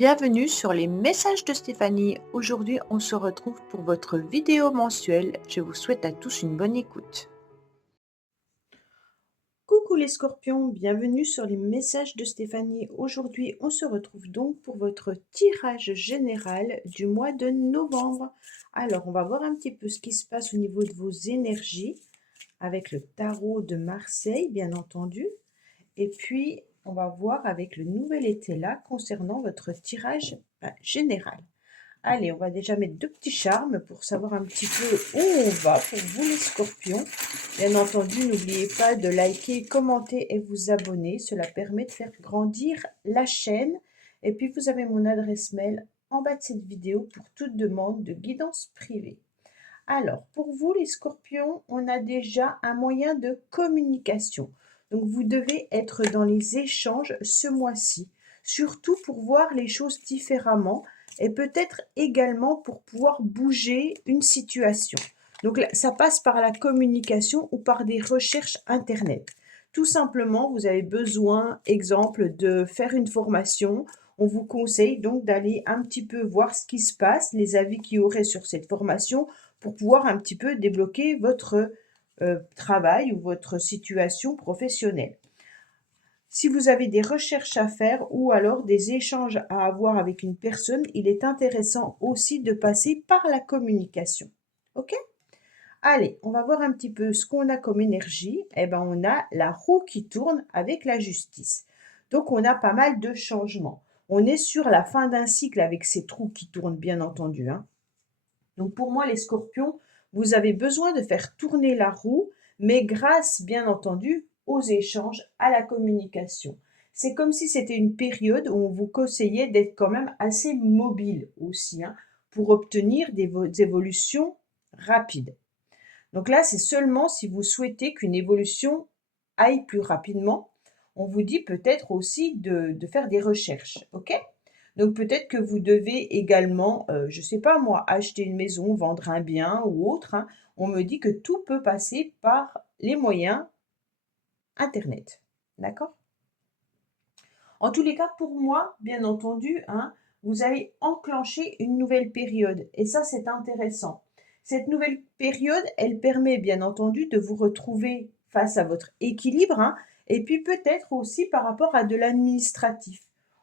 Bienvenue sur les messages de Stéphanie. Aujourd'hui, on se retrouve pour votre vidéo mensuelle. Je vous souhaite à tous une bonne écoute. Coucou les scorpions, bienvenue sur les messages de Stéphanie. Aujourd'hui, on se retrouve donc pour votre tirage général du mois de novembre. Alors, on va voir un petit peu ce qui se passe au niveau de vos énergies avec le tarot de Marseille, bien entendu. Et puis, on va voir avec le nouvel été là concernant votre tirage général. Allez, on va déjà mettre deux petits charmes pour savoir un petit peu où on va pour vous les scorpions. Bien entendu, n'oubliez pas de liker, commenter et vous abonner. Cela permet de faire grandir la chaîne. Et puis, vous avez mon adresse mail en bas de cette vidéo pour toute demande de guidance privée. Alors, pour vous les scorpions, on a déjà un moyen de communication. Donc, vous devez être dans les échanges ce mois-ci, surtout pour voir les choses différemment et peut-être également pour pouvoir bouger une situation. Donc, ça passe par la communication ou par des recherches Internet. Tout simplement, vous avez besoin, exemple, de faire une formation. On vous conseille donc d'aller un petit peu voir ce qui se passe, les avis qu'il y aurait sur cette formation pour pouvoir un petit peu débloquer votre travail ou votre situation professionnelle. Si vous avez des recherches à faire ou alors des échanges à avoir avec une personne, il est intéressant aussi de passer par la communication. OK? Allez, on va voir un petit peu ce qu'on a comme énergie. Eh ben, on a la roue qui tourne avec la justice. Donc, on a pas mal de changements. On est sur la fin d'un cycle avec ces trous qui tournent, bien entendu, hein. Donc pour moi, les scorpions, vous avez besoin de faire tourner la roue, mais grâce, bien entendu, aux échanges, à la communication. C'est comme si c'était une période où on vous conseillait d'être quand même assez mobile aussi, hein, pour obtenir des évolutions rapides. Donc là, c'est seulement si vous souhaitez qu'une évolution aille plus rapidement. On vous dit peut-être aussi de faire des recherches, ok? Donc peut-être que vous devez également, je ne sais pas moi, acheter une maison, vendre un bien ou autre, hein. On me dit que tout peut passer par les moyens internet. D'accord? En tous les cas, pour moi, bien entendu, hein, vous allez enclencher une nouvelle période. Et ça, c'est intéressant. Cette nouvelle période, elle permet bien entendu de vous retrouver face à votre équilibre, hein, et puis peut-être aussi par rapport à de l'administratif.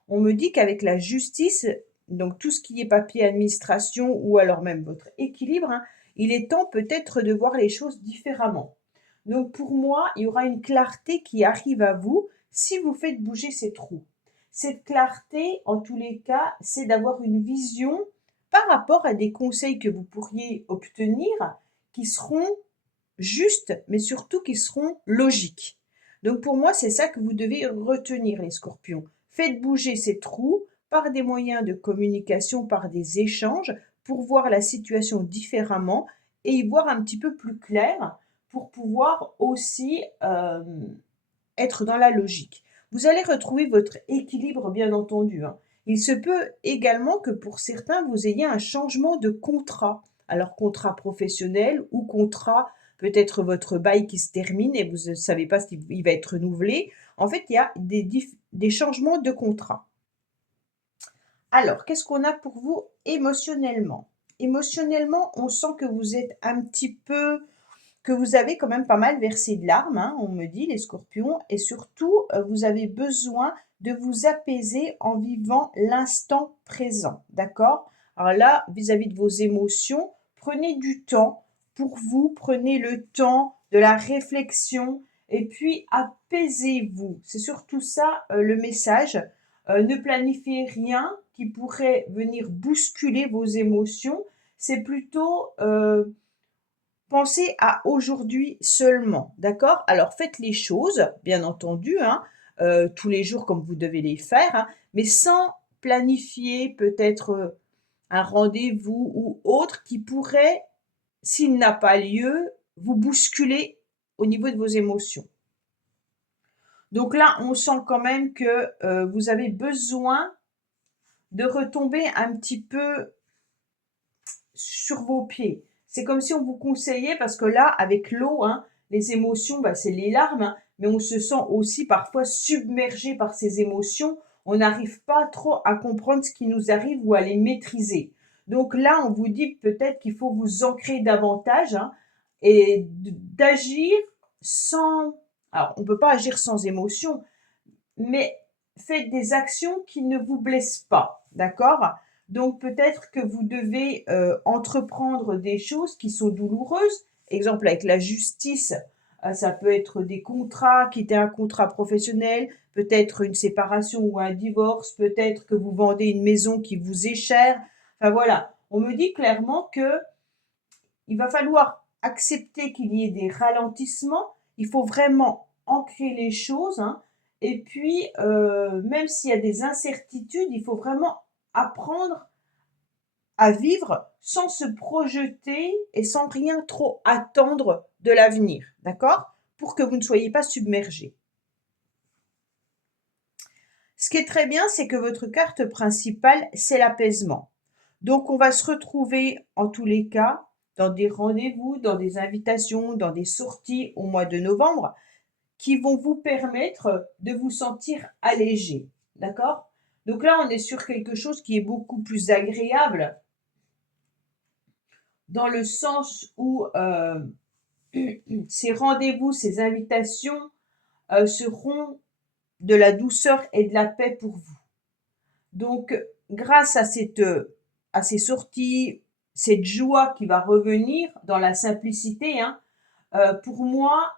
On me dit qu'avec la justice, donc tout ce qui est papier administration ou alors même votre équilibre, hein, il est temps peut-être de voir les choses différemment. Donc pour moi, il y aura une clarté qui arrive à vous si vous faites bouger ces trous. Cette clarté, en tous les cas, c'est d'avoir une vision par rapport à des conseils que vous pourriez obtenir qui seront justes, mais surtout qui seront logiques. Donc pour moi, c'est ça que vous devez retenir, les scorpions. Faites bouger ces trous par des moyens de communication, par des échanges, pour voir la situation différemment et y voir un petit peu plus clair pour pouvoir aussi être dans la logique. Vous allez retrouver votre équilibre, bien entendu, hein. Il se peut également que pour certains, vous ayez un changement de contrat. Alors, contrat professionnel ou contrat, peut-être votre bail qui se termine et vous ne savez pas s'il va être renouvelé. En fait, il y a des changements de contrat. Alors, qu'est-ce qu'on a pour vous émotionnellement? Émotionnellement, on sent que vous êtes un petit peu que vous avez quand même pas mal versé de larmes, hein, on me dit, les scorpions, et surtout, vous avez besoin de vous apaiser en vivant l'instant présent, d'accord? Alors là, vis-à-vis de vos émotions, prenez du temps pour vous, prenez le temps de la réflexion, et puis apaisez-vous. C'est surtout ça le message. Ne planifiez rien qui pourrait venir bousculer vos émotions. C'est plutôt pensez à aujourd'hui seulement, d'accord? Alors faites les choses, bien entendu, hein, tous les jours comme vous devez les faire, hein, mais sans planifier peut-être un rendez-vous ou autre qui pourrait, s'il n'a pas lieu, vous bousculer au niveau de vos émotions. Donc là, on sent quand même que vous avez besoin de retomber un petit peu sur vos pieds. C'est comme si on vous conseillait, parce que là, avec l'eau, hein, les émotions, bah, c'est les larmes, hein, mais on se sent aussi parfois submergé par ces émotions. on n'arrive pas trop à comprendre ce qui nous arrive ou à les maîtriser. Donc là, on vous dit peut-être qu'il faut vous ancrer davantage, hein, et d'agir sans... Alors, on ne peut pas agir sans émotion, mais faites des actions qui ne vous blessent pas, d'accord? Donc peut-être que vous devez entreprendre des choses qui sont douloureuses. Exemple avec la justice, ça peut être des contrats, quitter un contrat professionnel, peut-être une séparation ou un divorce, peut-être que vous vendez une maison qui vous est chère. Enfin voilà, on me dit clairement que il va falloir accepter qu'il y ait des ralentissements. Il faut vraiment ancrer les choses, hein. Et puis, même s'il y a des incertitudes, il faut vraiment apprendre à vivre sans se projeter et sans rien trop attendre de l'avenir, d'accord? Pour que vous ne soyez pas submergé. Ce qui est très bien, c'est que votre carte principale, c'est l'apaisement. Donc, on va se retrouver en tous les cas dans des rendez-vous, dans des invitations, dans des sorties au mois de novembre qui vont vous permettre de vous sentir allégé. D'accord? Donc là, on est sur quelque chose qui est beaucoup plus agréable dans le sens où ces rendez-vous, ces invitations seront de la douceur et de la paix pour vous. Donc, grâce à ces sorties, cette joie qui va revenir dans la simplicité, hein, pour moi,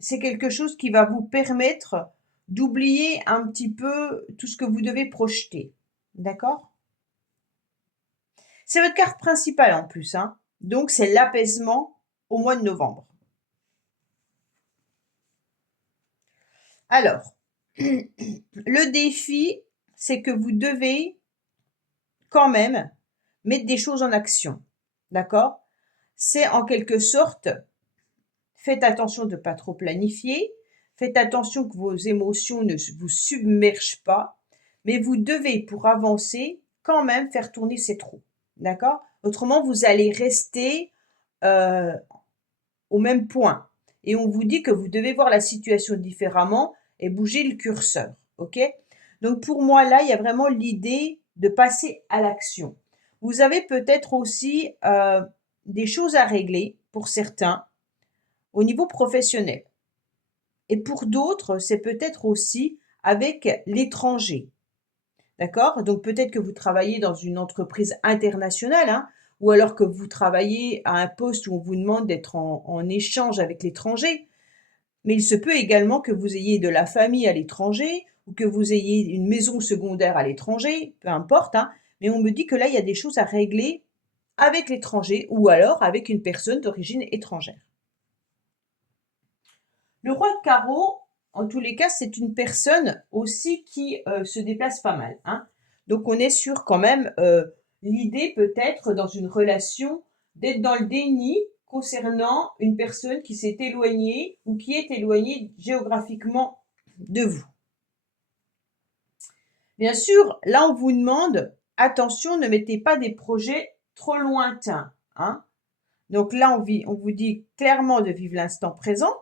c'est quelque chose qui va vous permettre d'oublier un petit peu tout ce que vous devez projeter. D'accord? C'est votre carte principale en plus, hein. Donc, c'est l'apaisement au mois de novembre. Alors, le défi, c'est que vous devez quand même mettre des choses en action. D'accord? C'est en quelque sorte, faites attention de ne pas trop planifier, faites attention que vos émotions ne vous submergent pas, mais vous devez, pour avancer, quand même faire tourner cette roue. D'accord? Autrement, vous allez rester au même point. Et on vous dit que vous devez voir la situation différemment et bouger le curseur. OK? Donc pour moi, là, il y a vraiment l'idée de passer à l'action. Vous avez peut-être aussi des choses à régler pour certains au niveau professionnel. Et pour d'autres, c'est peut-être aussi avec l'étranger. D'accord? Donc peut-être que vous travaillez dans une entreprise internationale, hein, ou alors que vous travaillez à un poste où on vous demande d'être en échange avec l'étranger. Mais il se peut également que vous ayez de la famille à l'étranger ou que vous ayez une maison secondaire à l'étranger, peu importe, hein, mais on me dit que là, il y a des choses à régler avec l'étranger ou alors avec une personne d'origine étrangère. Le roi de carreau, en tous les cas, c'est une personne aussi qui se déplace pas mal, hein. Donc on est sur quand même l'idée peut-être dans une relation d'être dans le déni concernant une personne qui s'est éloignée ou qui est éloignée géographiquement de vous. Bien sûr, là on vous demande, attention, ne mettez pas des projets trop lointains, hein. Donc là on vous dit clairement de vivre l'instant présent.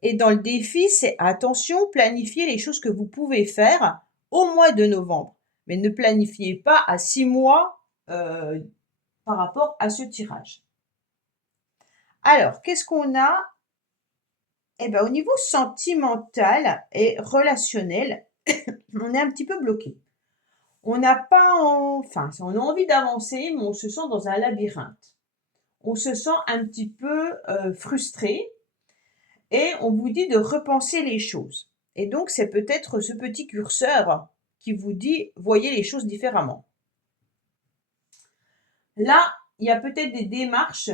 Et dans le défi, c'est attention, planifiez les choses que vous pouvez faire au mois de novembre. Mais ne planifiez pas à 6 mois par rapport à ce tirage. Alors, qu'est-ce qu'on a? Eh bien, au niveau sentimental et relationnel, on est un petit peu bloqué. On n'a pas, enfin, on a envie d'avancer, mais on se sent dans un labyrinthe. On se sent un petit peu frustré et on vous dit de repenser les choses. Et donc, c'est peut-être ce petit curseur qui vous dit, voyez les choses différemment. Là, il y a peut-être des démarches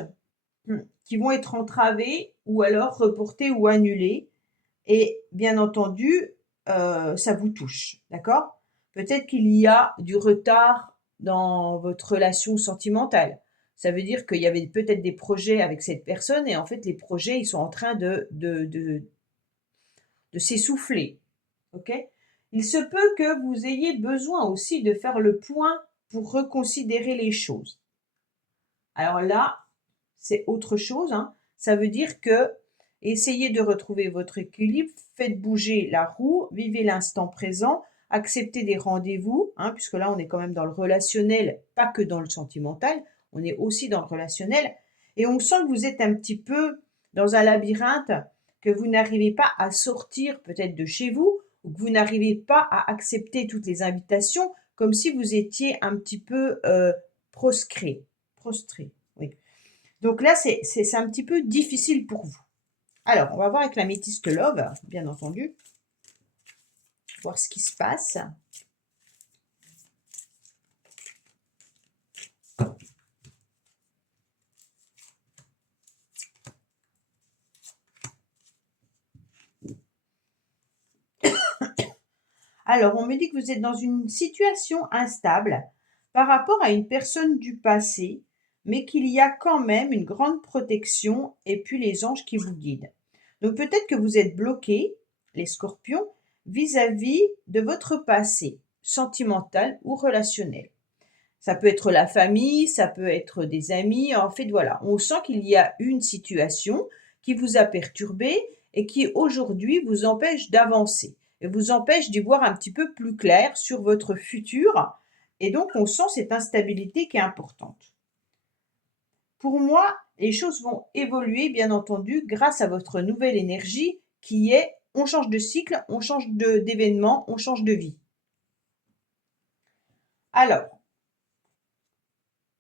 qui vont être entravées ou alors reportées ou annulées. Et bien entendu, ça vous touche, d'accord? Peut-être qu'il y a du retard dans votre relation sentimentale. Ça veut dire qu'il y avait peut-être des projets avec cette personne et en fait, les projets, ils sont en train de s'essouffler. OK? Il se peut que vous ayez besoin aussi de faire le point pour reconsidérer les choses. Alors là, c'est autre chose, hein. Ça veut dire que essayez de retrouver votre équilibre, faites bouger la roue, vivez l'instant présent accepter des rendez-vous, hein, puisque là, on est quand même dans le relationnel, pas que dans le sentimental, on est aussi dans le relationnel. Et on sent que vous êtes un petit peu dans un labyrinthe, que vous n'arrivez pas à sortir peut-être de chez vous, ou que vous n'arrivez pas à accepter toutes les invitations, comme si vous étiez un petit peu prostré. Oui. Donc là, c'est un petit peu difficile pour vous. Alors, on va voir avec l'améthyste love, bien entendu, voir ce qui se passe. Alors, on me dit que vous êtes dans une situation instable par rapport à une personne du passé, mais qu'il y a quand même une grande protection et puis les anges qui vous guident. Donc, peut-être que vous êtes bloqué, les scorpions, vis-à-vis de votre passé, sentimental ou relationnel. Ça peut être la famille, ça peut être des amis. En fait, voilà, on sent qu'il y a une situation qui vous a perturbé et qui aujourd'hui vous empêche d'avancer et vous empêche d'y voir un petit peu plus clair sur votre futur. Et donc, on sent cette instabilité qui est importante. Pour moi, les choses vont évoluer, bien entendu, grâce à votre nouvelle énergie qui est on change de cycle, on change d'événement, on change de vie. Alors,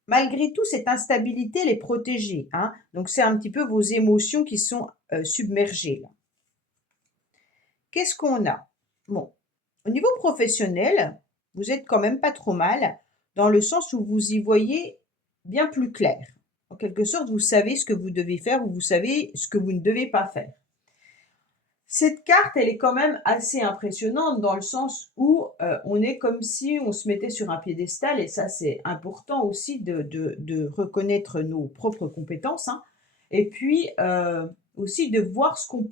malgré tout, cette instabilité, elle est protégée, hein. Donc, c'est un petit peu vos émotions qui sont submergées, là. Qu'est-ce qu'on a? Bon, au niveau professionnel, vous êtes quand même pas trop mal, dans le sens où vous y voyez bien plus clair. En quelque sorte, vous savez ce que vous devez faire ou vous savez ce que vous ne devez pas faire. Cette carte, elle est quand même assez impressionnante dans le sens où on est comme si on se mettait sur un piédestal, et ça c'est important aussi de reconnaître nos propres compétences, hein, et puis aussi de voir ce qu'on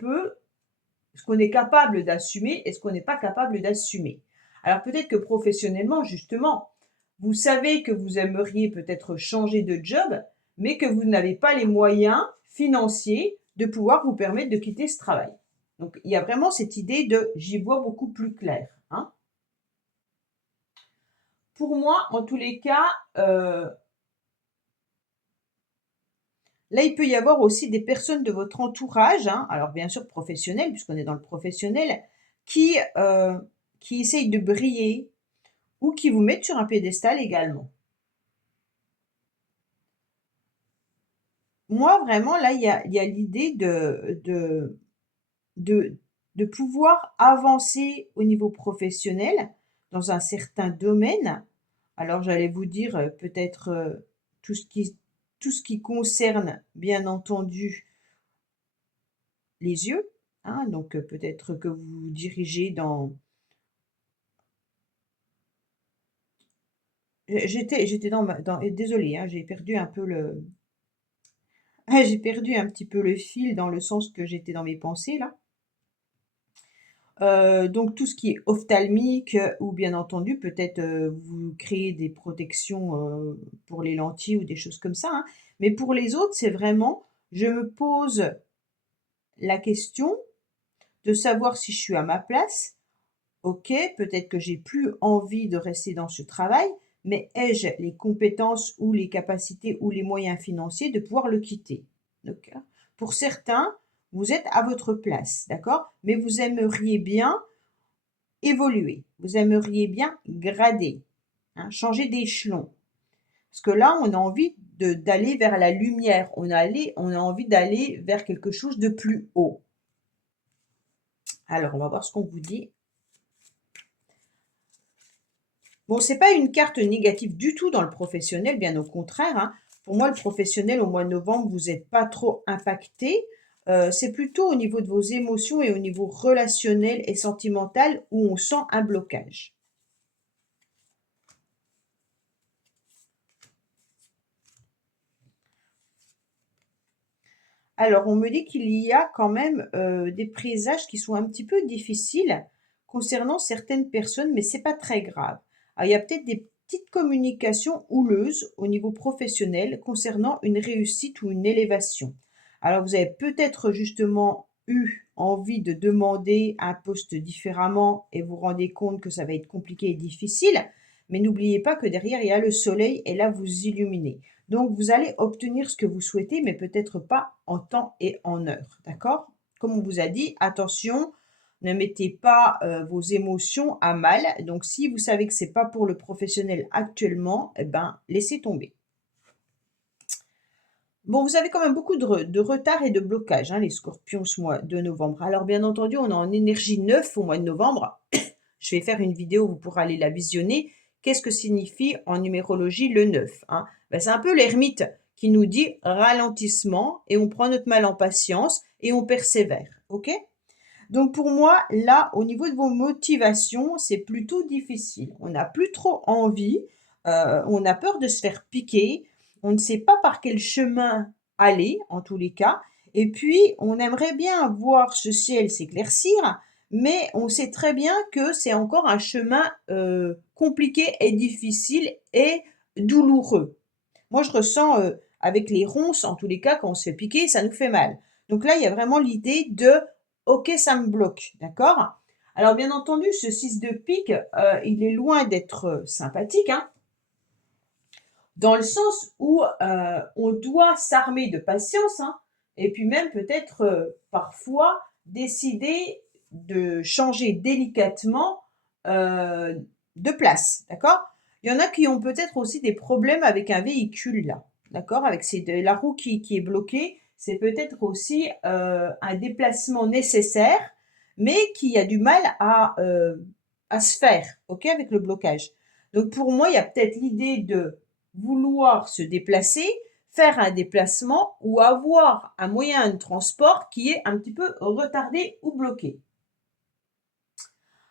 est capable d'assumer et ce qu'on n'est pas capable d'assumer. Alors peut-être que professionnellement, justement, vous savez que vous aimeriez peut-être changer de job, mais que vous n'avez pas les moyens financiers de pouvoir vous permettre de quitter ce travail. Donc, il y a vraiment cette idée de j'y vois beaucoup plus clair, hein. Pour moi, en tous les cas, là, il peut y avoir aussi des personnes de votre entourage, hein, alors bien sûr professionnels, puisqu'on est dans le professionnel, qui essayent de briller ou qui vous mettent sur un piédestal également. Moi, vraiment, là, il y a l'idée de pouvoir avancer au niveau professionnel dans un certain domaine. Alors j'allais vous dire, peut-être, tout ce qui concerne, bien entendu, les yeux, hein, donc peut-être que vous vous dirigez dans j'étais dans et désolée, hein, j'ai perdu un peu le j'ai perdu un petit peu le fil dans le sens que j'étais dans mes pensées là. Donc tout ce qui est ophtalmique, ou bien entendu peut-être, vous créez des protections, pour les lentilles ou des choses comme ça, hein. Mais pour les autres, c'est vraiment, je me pose la question de savoir si je suis à ma place. OK, peut-être que j'ai plus envie de rester dans ce travail, mais ai-je les compétences ou les capacités ou les moyens financiers de pouvoir le quitter? D'accord? Pour certains, vous êtes à votre place, d'accord? Mais vous aimeriez bien évoluer, vous aimeriez bien grader, hein, changer d'échelon. Parce que là, on a envie d'aller vers la lumière, on a envie d'aller vers quelque chose de plus haut. Alors, on va voir ce qu'on vous dit. Bon, c'est pas une carte négative du tout dans le professionnel, bien au contraire, hein. Pour moi, le professionnel, au mois de novembre, vous n'êtes pas trop impacté. C'est plutôt au niveau de vos émotions et au niveau relationnel et sentimental où on sent un blocage. Alors, on me dit qu'il y a quand même des présages qui sont un petit peu difficiles concernant certaines personnes, mais c'est pas très grave. Alors, il y a peut-être des petites communications houleuses au niveau professionnel concernant une réussite ou une élévation. Alors, vous avez peut-être justement eu envie de demander un poste différemment et vous rendez compte que ça va être compliqué et difficile. Mais n'oubliez pas que derrière, il y a le soleil et là, vous illuminez. Donc, vous allez obtenir ce que vous souhaitez, mais peut-être pas en temps et en heure. D'accord? Comme on vous a dit, attention, ne mettez pas vos émotions à mal. Donc, si vous savez que c'est pas pour le professionnel actuellement, eh ben, laissez tomber. Bon, vous avez quand même beaucoup de retard et de blocage, hein, les scorpions, ce mois de novembre. Alors, bien entendu, on est en énergie 9 au mois de novembre. Je vais faire une vidéo, vous pourrez aller la visionner. Qu'est-ce que signifie en numérologie le 9, hein? Ben, c'est un peu l'ermite qui nous dit ralentissement et on prend notre mal en patience et on persévère. OK? Donc pour moi, là, au niveau de vos motivations, c'est plutôt difficile. On n'a plus trop envie, on a peur de se faire piquer, on ne sait pas par quel chemin aller, en tous les cas. Et puis, on aimerait bien voir ce ciel s'éclaircir, mais on sait très bien que c'est encore un chemin compliqué et difficile et douloureux. Moi, je ressens avec les ronces, en tous les cas, quand on se fait piquer, ça nous fait mal. Donc là, il y a vraiment l'idée de OK, ça me bloque, d'accord? Alors bien entendu, ce 6 de pique, il est loin d'être sympathique, hein, dans le sens où on doit s'armer de patience, hein, et puis même peut-être parfois décider de changer délicatement de place, d'accord? Il y en a qui ont peut-être aussi des problèmes avec un véhicule là, d'accord? Avec la roue qui est bloquée, c'est peut-être aussi un déplacement nécessaire, mais qui a du mal à se faire, OK, avec le blocage. Donc pour moi, il y a peut-être l'idée de vouloir se déplacer, faire un déplacement ou avoir un moyen de transport qui est un petit peu retardé ou bloqué.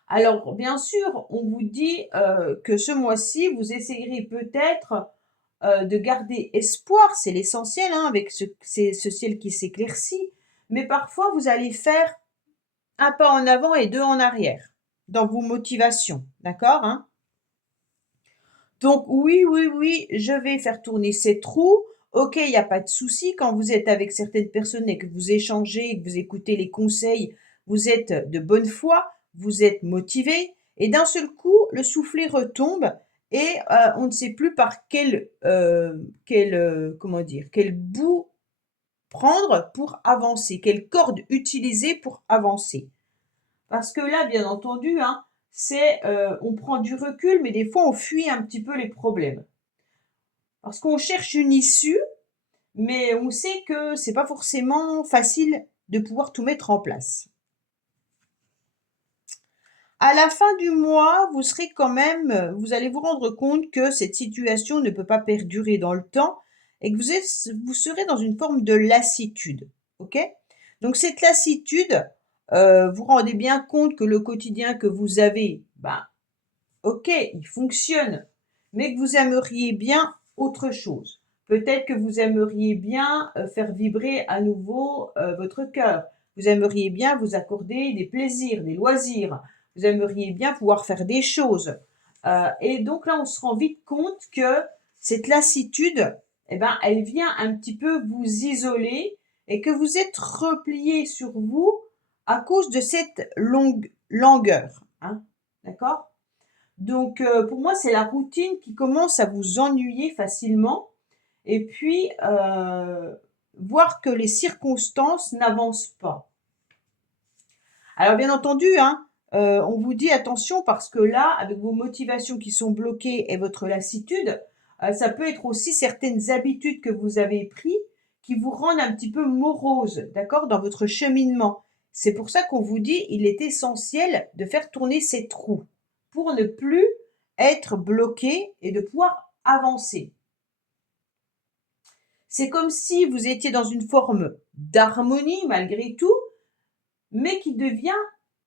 Alors, bien sûr, on vous dit que ce mois-ci, vous essayerez peut-être de garder espoir, c'est l'essentiel, hein, avec ce ciel qui s'éclaircit, mais parfois vous allez faire un pas en avant et deux en arrière dans vos motivations, d'accord, hein? Donc oui, oui, oui, je vais faire tourner cette roue. OK, il n'y a pas de souci. Quand vous êtes avec certaines personnes et que vous échangez et que vous écoutez les conseils, vous êtes de bonne foi, vous êtes motivé et d'un seul coup, le soufflet retombe et on ne sait plus par comment dire, quel bout prendre pour avancer, quelle corde utiliser pour avancer. Parce que là, bien entendu, hein, on prend du recul, mais des fois on fuit un petit peu les problèmes. Parce qu'on cherche une issue, mais on sait que c'est pas forcément facile de pouvoir tout mettre en place. À la fin du mois, vous allez vous rendre compte que cette situation ne peut pas perdurer dans le temps et que vous serez dans une forme de lassitude. OK? Donc cette lassitude, vous rendez bien compte que le quotidien que vous avez, ben, OK, il fonctionne, mais que vous aimeriez bien autre chose. Peut-être que vous aimeriez bien faire vibrer à nouveau votre cœur. Vous aimeriez bien vous accorder des plaisirs, des loisirs. Vous aimeriez bien pouvoir faire des choses. Et donc là, on se rend vite compte que cette lassitude, eh ben, elle vient un petit peu vous isoler et que vous êtes replié sur vous à cause de cette langueur. Hein, d'accord? Donc, pour moi, c'est la routine qui commence à vous ennuyer facilement et puis voir que les circonstances n'avancent pas. Alors, bien entendu, hein, on vous dit attention parce que là, avec vos motivations qui sont bloquées et votre lassitude, ça peut être aussi certaines habitudes que vous avez prises qui vous rendent un petit peu morose, d'accord, dans votre cheminement. C'est pour ça qu'on vous dit il est essentiel de faire tourner ces trous pour ne plus être bloqué et de pouvoir avancer. C'est comme si vous étiez dans une forme d'harmonie malgré tout, mais qui devient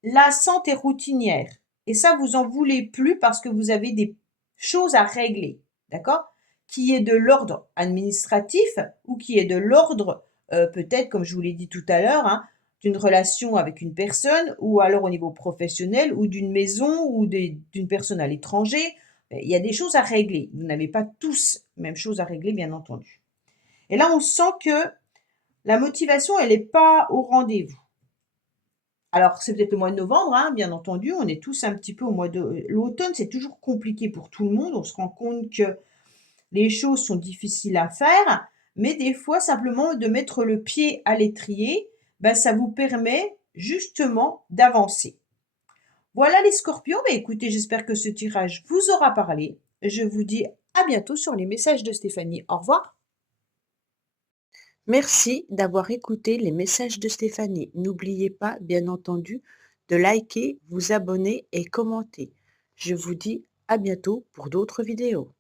lassante et routinière. Et ça, vous en voulez plus parce que vous avez des choses à régler, d'accord? Qui est de l'ordre administratif ou qui est de l'ordre, peut-être, comme je vous l'ai dit tout à l'heure, hein, d'une relation avec une personne ou alors au niveau professionnel ou d'une maison ou d'une personne à l'étranger. Il y a des choses à régler. Vous n'avez pas tous même chose à régler, bien entendu. Et là, on sent que la motivation, elle n'est pas au rendez-vous. Alors, c'est peut-être le mois de novembre, hein, bien entendu, on est tous un petit peu au mois de l'automne, c'est toujours compliqué pour tout le monde. On se rend compte que les choses sont difficiles à faire, mais des fois, simplement de mettre le pied à l'étrier, bah, ça vous permet justement d'avancer. Voilà les scorpions, bah, écoutez, j'espère que ce tirage vous aura parlé. Je vous dis à bientôt sur les messages de Stéphanie. Au revoir. Merci d'avoir écouté les messages de Stéphanie. N'oubliez pas, bien entendu, de liker, vous abonner et commenter. Je vous dis à bientôt pour d'autres vidéos.